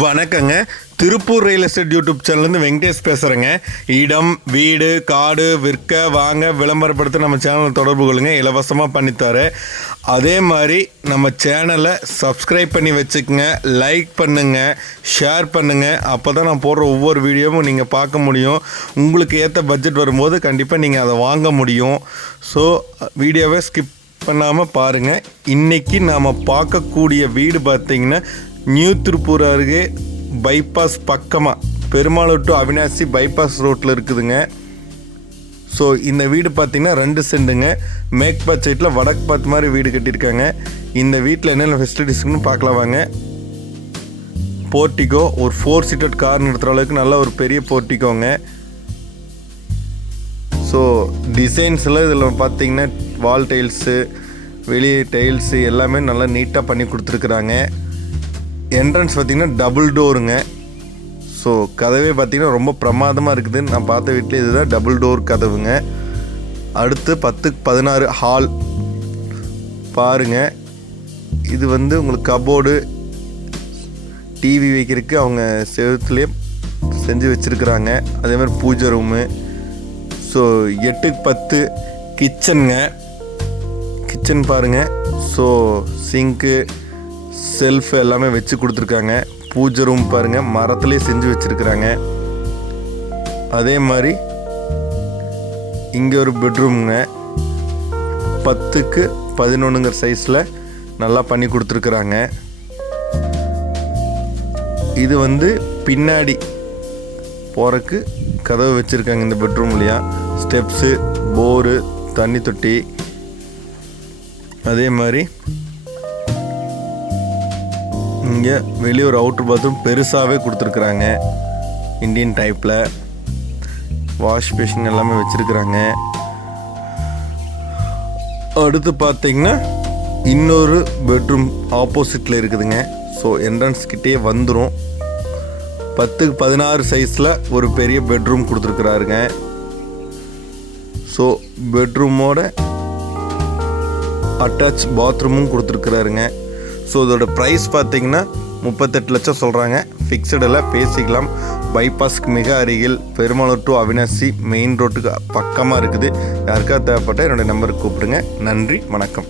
வணக்கங்க. Tiruppur real estate YouTube சேனல்லேருந்து வெங்கடேஷ் பேசுகிறேங்க இடம் வீடு காடு விற்க வாங்க விளம்பரப்படுத்த நம்ம சேனலை தொடர்பு கொள்ளுங்க. இலவசமாக பண்ணித்தரேன் அதே மாதிரி நம்ம சேனலை சப்ஸ்கிரைப் பண்ணி வச்சுக்கோங்க. லைக் பண்ணுங்கள் ஷேர் பண்ணுங்கள் அப்போ தான் நான் போடுற ஒவ்வொரு வீடியோவும் நீங்கள் பார்க்க முடியும். உங்களுக்கு ஏற்ற பட்ஜெட் வரும்போது கண்டிப்பாக நீங்கள் அதை வாங்க முடியும். ஸோ வீடியோவை ஸ்கிப் பண்ணாமல் பாருங்கள் இன்றைக்கி நாம் பார்க்கக்கூடிய வீடு பார்த்திங்கன்னா நியூ திருப்பூர் அருகே பைபாஸ் பக்கமாக பெருமாளூர் டு அவினாசி பைபாஸ் ரோட்டில் இருக்குதுங்க. ஸோ இந்த வீடு பார்த்திங்கன்னா ரெண்டு செண்டுங்க மேக்பாத் சைட்டில் வடக்கு பார்த்து மாதிரி வீடு கட்டியிருக்காங்க. இந்த வீட்டில் என்னென்ன ஃபெசிலிட்டிஸ்னு பார்க்கலாம் வாங்க. போர்ட்டிகோ ஒரு ஃபோர் சீட்டட் கார் நிறுத்துகிற அளவுக்கு நல்ல ஒரு பெரிய போர்ட்டிகோங்க ஸோ டிசைன்ஸில் இதில் பார்த்தீங்கன்னா வால் டைல்ஸு வெளியே டைல்ஸு எல்லாமே நல்லா நீட்டாக பண்ணி கொடுத்துருக்குறாங்க. என்ட்ரன்ஸ் பார்த்திங்கன்னா டபுள் டோருங்க ஸோ கதவே பார்த்திங்கன்னா ரொம்ப பிரமாதமாக இருக்குது. நான் பார்த்த வீட்டில் இதுதான் டபுள் டோர் கதவுங்க. அடுத்து பத்துக்கு பதினாறு ஹால் பாருங்கள் இது வந்து உங்களுக்கு கபோர்டு டிவி வைக்கிறதுக்கு அவங்க செவத்துலேயே செஞ்சு வச்சுருக்குறாங்க. அதே மாதிரி பூஜை ரூமு ஸோ எட்டுக்கு பத்து கிச்சனுங்க கிச்சன் பாருங்கள் ஸோ சிங்க்கு செல்ஃப் எல்லாமே வச்சு கொடுத்துருக்காங்க. பூஜை ரூம் பாருங்கள் மரத்துலேயே செஞ்சு வச்சுருக்குறாங்க. அதே மாதிரி இங்கே ஒரு பெட்ரூம்ங்க பத்துக்கு பதினொன்றுங்கிற சைஸில் நல்லா பண்ணி கொடுத்துருக்குறாங்க. இது வந்து பின்னாடி போகிறக்கு கதவு வச்சுருக்காங்க இந்த பெட்ரூம்லையா ஸ்டெப்ஸு போரு தண்ணி தொட்டி. அதே மாதிரி இங்கே வெளியே ஒரு அவுட்ரு பாத்ரூம் பெருசாகவே கொடுத்துருக்குறாங்க. இந்தியன் டைப்பில் வாஷ் பேஷன் எல்லாமே வச்சுருக்குறாங்க. அடுத்து பார்த்தீங்கன்னா இன்னொரு பெட்ரூம் ஆப்போசிட்டில் இருக்குதுங்க. ஸோ என்ட்ரன்ஸ் கிட்டே வந்துடும் பத்துக்கு பதினாறு சைஸில் ஒரு பெரிய பெட்ரூம் கொடுத்துருக்குறாருங்க. ஸோ பெட்ரூமோட அட்டாச் பாத்ரூமும் கொடுத்துருக்குறாருங்க. ஸோ இதோட ப்ரைஸ் பார்த்தீங்கன்னா முப்பத்தெட்டு லட்சம் சொல்கிறாங்க ஃபிக்ஸடில் பேசிக்கலாம். பைபாஸ்க்கு மிக அருகில் பெருமாளூர் டு அவினாசி மெயின் ரோட்டுக்கு பக்கமாக இருக்குது. யாருக்கா தேவைப்பட்டால் என்னுடைய நம்பருக்கு கூப்பிடுங்க. நன்றி வணக்கம்.